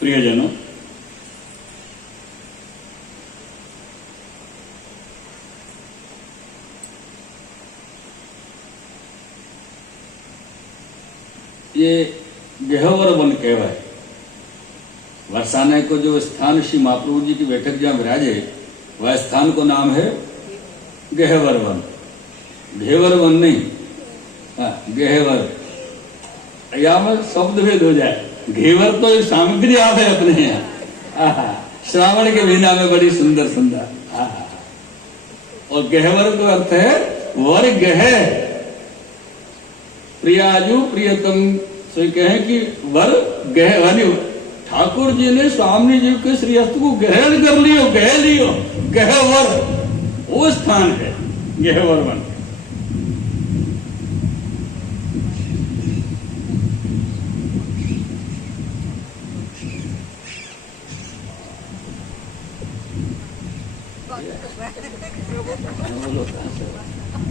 प्रियजनों, ये गहवर वन कहवाय। वरसाने को जो स्थान श्री महाप्रभु जी की बैठक जहां विराजे, वह स्थान को नाम है गहवर वन। घेवर वन नहीं, गहवर। यहाँ में शब्द भेद हो जाए। घेवर तो एक सामग्री आवे अपने यहाँ, श्रावण के महीना में बड़ी सुंदर सुंदर। और गहवर का अर्थ है वर गह, प्रियाजू प्रियतम। तो कहे कि वर गह, यानी ठाकुर जी ने स्वामी जी के श्रीहस्त को ग्रहण कर लियो, गह लियो। गहवर वो स्थान है गहवर वन।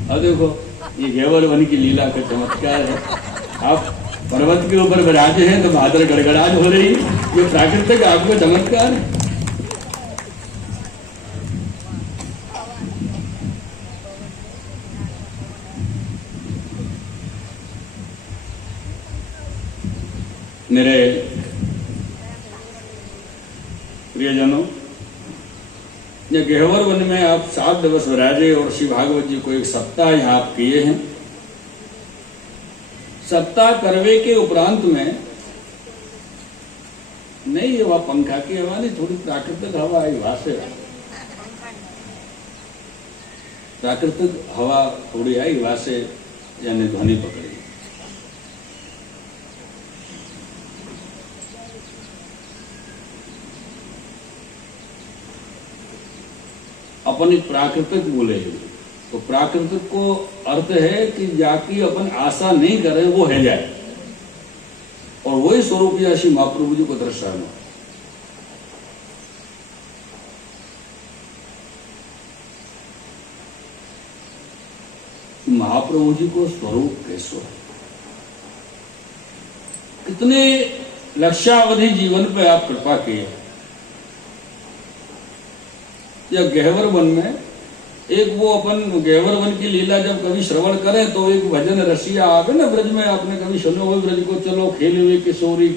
अब देखो ये गहवर वन की लीला का चमत्कार है। आप पर्वत के ऊपर विराजे हैं तो बादल गड़गड़ाहट हो रही, ये प्राकृतिक आपको चमत्कार है। मेरे प्रियजनों, ये गहवर वन में आप 7 दिवस विराजे और श्री भागवत जी को एक सप्ताह यहाँ आप किए हैं। सप्ताह करवे के उपरांत में नहीं, ये वह पंखा की हवा नहीं, थोड़ी प्राकृतिक हवा आई वहां से, प्राकृतिक हवा थोड़ी आई वहां से, यानी ध्वनि पकड़ी। अपन प्राकृतिक बोले, तो प्राकृतिक को अर्थ है कि जाकी अपन आशा नहीं करें वो है जाए, और वही स्वरूप श्री महाप्रभु जी को दर्शाना। महाप्रभु जी को स्वरूप कैसो है, कितने लक्ष्यावधि जीवन पे आप कृपा किए। या गहवर वन में एक वो अपन गहवर वन की लीला जब कभी श्रवण करें तो एक भजन रसिया आवे ना ब्रज में, आपने कभी सुनो हो ब्रज को चलो खेले हुए किशोरी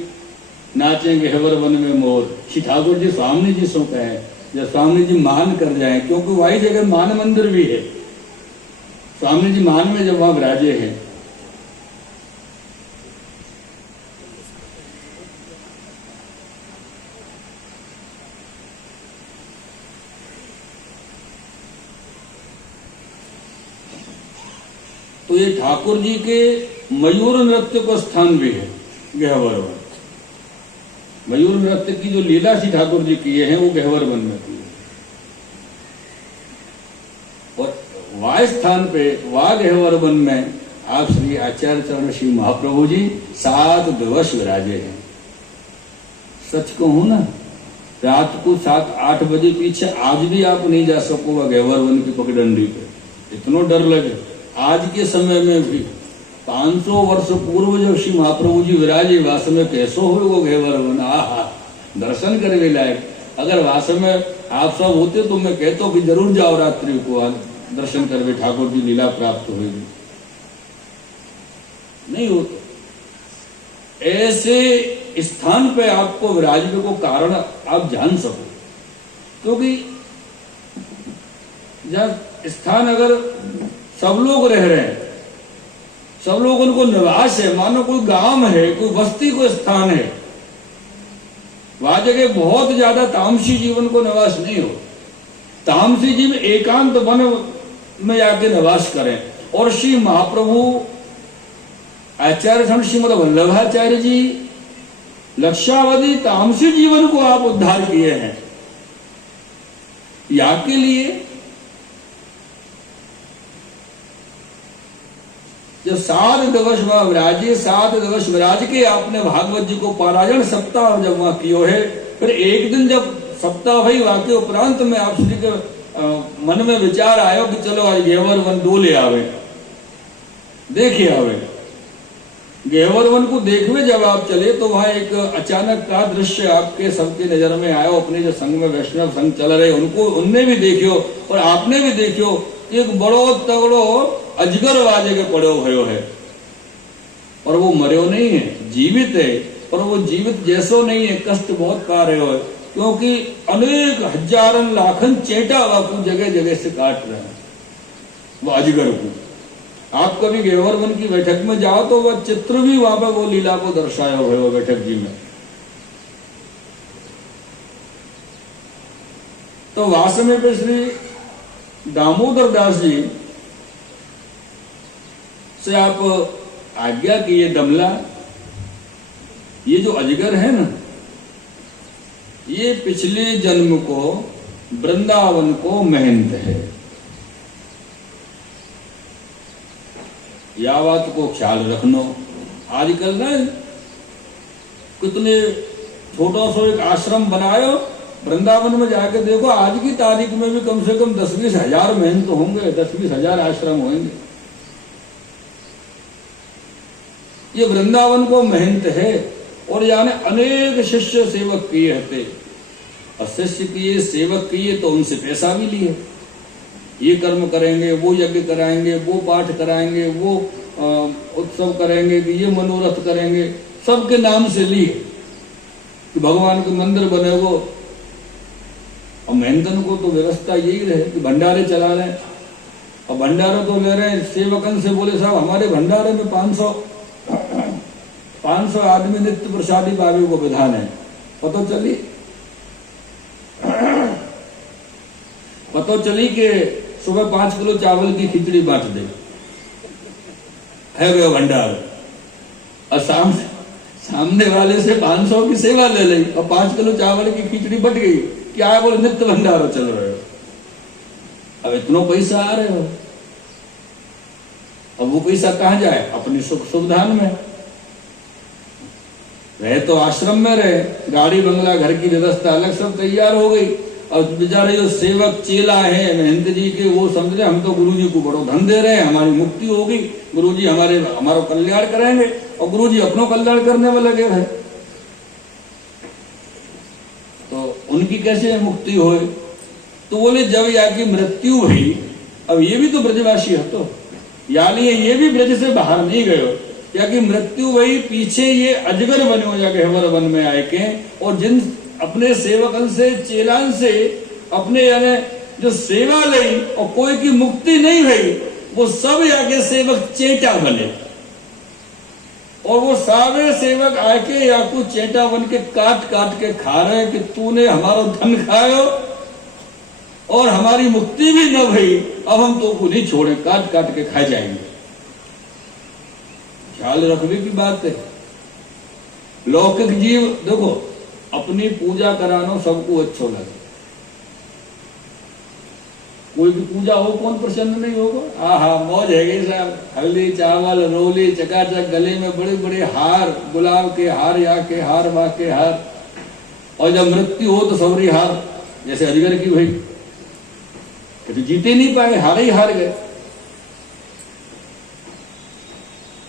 नाचे गहवर वन में मोर। श्री ठाकुर जी स्वामी जी सो कहे, जब स्वामी जी मान कर जाए, क्योंकि वही जगह मान मंदिर भी है। स्वामी जी मान में जब वहां विराजे हैं, तो ये ठाकुर जी के मयूर नृत्य का स्थान भी है गहवर वन। मयूर नृत्य की जो लीला श्री ठाकुर जी किए हैं वो गहवर वन में की है। और वह स्थान पे, वह गहवर वन में आप श्री आचार्य चरण श्री महाप्रभु जी 7 दिवस विराजे हैं। सच कहूं ना, रात को 7-8 बजे पीछे आज भी आप नहीं जा सकोगे गहवर वन की पगडंडी पे, इतना डर लगे। आज के समय में भी 500 वर्ष पूर्व जब श्री महाप्रभु जी विराजे, वास में कैसो हो वो गहवर वन, आहा दर्शन करने लायक। अगर वास में आप सब होते तो मैं कहता कि जरूर जाओ रात्रि को, दर्शन करवे ठाकुर जी लीला प्राप्त होगी। नहीं होते। ऐसे स्थान पे आपको विराजने को कारण आप जान सको, क्योंकि जब स्थान अगर सब लोग रह रहे हैं, सब लोग उनको निवास है, मानो कोई गांव है, कोई बस्ती को स्थान है, वह जगह बहुत ज्यादा तामसी जीवन को निवास नहीं हो। तामसी जीव एकांत वन में आके निवास करें। और श्री महाप्रभु आचार्य श्रीमद वल्लभाचार्य जी लक्षावधि तामसी जीवन को आप उद्धार किए हैं। या के लिए जब 7 दिवस वहां विराजे, 7 दिवस विराज के आपने भागवत जी को पारायण सप्ताह जब वहां कियो है, फिर एक दिन जब सप्ताह भई वाक्य उपरांत में आप श्री के मन में विचार आयो कि चलो आज गहवर वन 2 ले आवे, देखे आवे। गहवर वन को देखवे जब आप चले तो वहां एक अचानक का दृश्य आपके सबके नजर में आयो। अपने जो संग में वैष्णव संघ चल रहे उनको उनने भी देखियो और आपने भी देखियो, एक बड़ो तगड़ो अजगर वाजे के पड़ो भयो है, और वो मर्यो नहीं है, जीवित है। पर वो जीवित जैसो नहीं है, कष्ट बहुत पा रहे हो, क्योंकि अनेक हजारन लाखन चेटा बापू जगह जगह से काट रहे हैं वो अजगर को। आप कभी गहवर वन की बैठक में जाओ तो वह चित्र भी वहां पर वो लीला को दर्शाया हुआ है वो बैठक जी में। तो वासमे पे श्री दामोदर दास जी से आप आज्ञा की ये दमला, ये जो अजगर है ना, ये पिछले जन्म को वृंदावन को महंत है। या बात को ख्याल रखनो। आजकल ना कितने छोटा सा एक आश्रम बनायो, वृंदावन में जाके देखो, आज की तारीख में भी कम से कम 10-20 हजार महंत होंगे, 10-20 हजार आश्रम होंगे। ये वृंदावन को महंत है और यानी अनेक शिष्य सेवक किए हते, और शिष्य किए सेवक किए तो उनसे पैसा भी लिए। ये कर्म करेंगे, वो यज्ञ कराएंगे, वो पाठ कराएंगे, वो उत्सव करेंगे, कि ये मनोरथ करेंगे, सबके नाम से लिए कि भगवान के मंदिर बनेगो। और मेहनतन को तो व्यवस्था यही रहे कि भंडारे चला रहे हैं, और भंडारे तो ले रहे हैं सेवकन से, बोले साहब हमारे भंडारे में 500 आदमी नित्य प्रसादी पावे को विधान है। पतो चली कि सुबह 5 किलो चावल की खिचड़ी बांट दे है वे भंडार, और सामने वाले से 500 की सेवा ले ली और 5 किलो चावल की खिचड़ी बट गई। क्या है, बोले नित्य भंडारा चल रहे हो, अब इतना पैसा आ रहे हो, अब वो पैसा कहाँ जाए? अपनी सुख सुविधान में रहे तो आश्रम में रहे, गाड़ी बंगला घर की व्यवस्था अलग सब तैयार हो गई। और बेचारे जो सेवक चेला है महंत जी के, वो समझ रहे हम तो गुरु जी को बड़ो धन दे रहे हैं, हमारी मुक्ति होगी, गुरु जी हमारा कल्याण करेंगे, और गुरु जी अपनों कल्याण करने में लगे हैं। तो उनकी कैसे मुक्ति हो? तो बोले जब याकी मृत्यु हुई, अब ये भी तो ब्रजवासी है, तो यानी ये भी ब्रज से बाहर नहीं गए, या कि मृत्यु वही पीछे ये अजगर बनो या गहवर वन में आए के, और जिन अपने सेवकन से चेलान से अपने यानी जो सेवा ली और कोई की मुक्ति नहीं हुई, वो सब आके सेवक चेटा बने, और वो सारे सेवक आके या कुछ चेटा बन के काट काट के खा रहे कि तूने हमारा धन खायो और हमारी मुक्ति भी न भई, अब हम तो को नहीं छोड़े, काट काट के खा जाएंगे। ख्याल रखने की बात है। लौकिक जीव देखो अपनी पूजा कराना सबको अच्छा लगे, कोई भी पूजा हो कौन प्रसन्न नहीं होगा? आहा मौज है गई साहब, हल्दी चावल रोली चकाचक, गले में बड़े बड़े हार, गुलाब के हार या के हार वा के हार, और जब मृत्यु हो तो सबरी हार, जैसे अजगर की भाई तो जीते नहीं पाए, हार ही हार गए।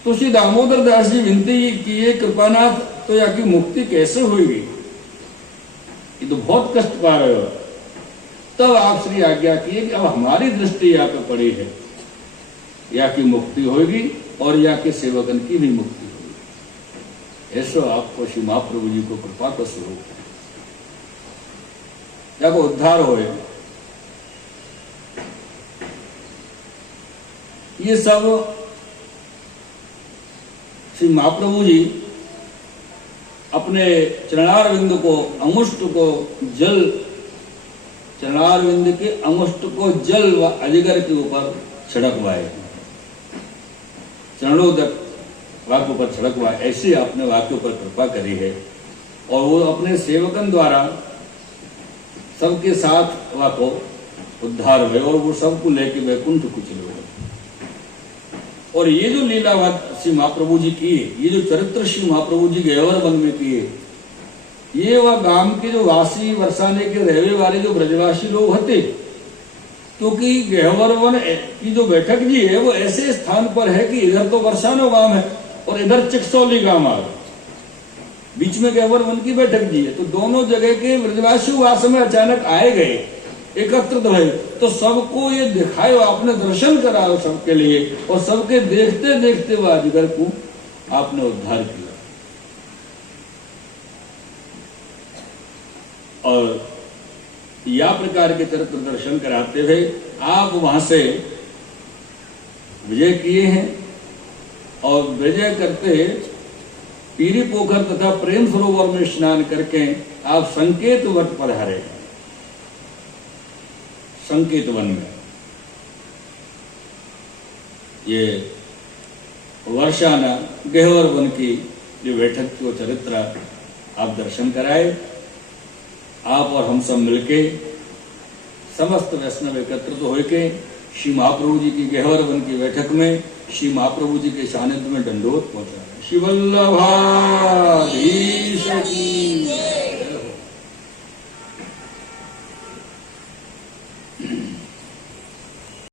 तो श्री दामोदर दास जी विनती किए कृपानाथ, तो या की मुक्ति कैसे होगी? ये तो बहुत कष्ट पा रहे हो। तब आप श्री आज्ञा किए कि अब हमारी दृष्टि यहाँ पे पड़ी है, या की मुक्ति होगी और या के सेवकन की भी मुक्ति होगी। ऐसा आपको श्री महाप्रभु जी को कृपा का स्वरूप है, या को उद्धार होए। ये सब श्री महाप्रभु जी अपने चरणारविंद को अंगुष्ठ को जल, चरणारविंद के अंगुष्ठ को जल व अजगर के ऊपर छिड़कवाए, चरणोदक वाक्य पर छिड़कवाए, ऐसे अपने वाक्यों पर कृपा करी है। और वो अपने सेवकन द्वारा सबके साथ वाको उद्धार हुए, और वो सबको लेके वैकुंठ को चले गए। और ये जो लीलावत श्री महाप्रभु जी किए, ये जो चरित्र श्री महाप्रभु जी गहवर वन में किए, ये वह गांव के जो वासी वर्षाने के रहने वाले जो ब्रजवासी लोग होते, क्योंकि गहवर वन की जो बैठक जी है वो ऐसे स्थान पर है कि इधर तो वर्षानो गांव है और इधर चिकसौली गांव आ गए, बीच में गहेवर वन की बैठक जी है। तो दोनों जगह के ब्रजवासी वास में अचानक आए गए, एकत्रित भय, तो सबको ये दिखायो, आपने दर्शन कराओ सबके लिए, और सबके देखते देखते वह अजगर को आपने उद्धार किया। और या प्रकार के चरित्र दर्शन कराते हुए आप वहां से विजय किए हैं, और विजय करते पीरी पोखर तथा प्रेम सरोवर में स्नान करके आप संकेत वट पधारे, संकेत वन में। ये वर्षाना गहेवर वन की जो बैठक को चरित्र आप दर्शन कराए। आप और हम सब मिलके समस्त वैष्णव एकत्रित होके श्री महाप्रभु जी की गहेवर वन की बैठक में श्री महाप्रभु जी के सानिध्य में दंडोत पहुंचा। श्री वल्लभाधीश की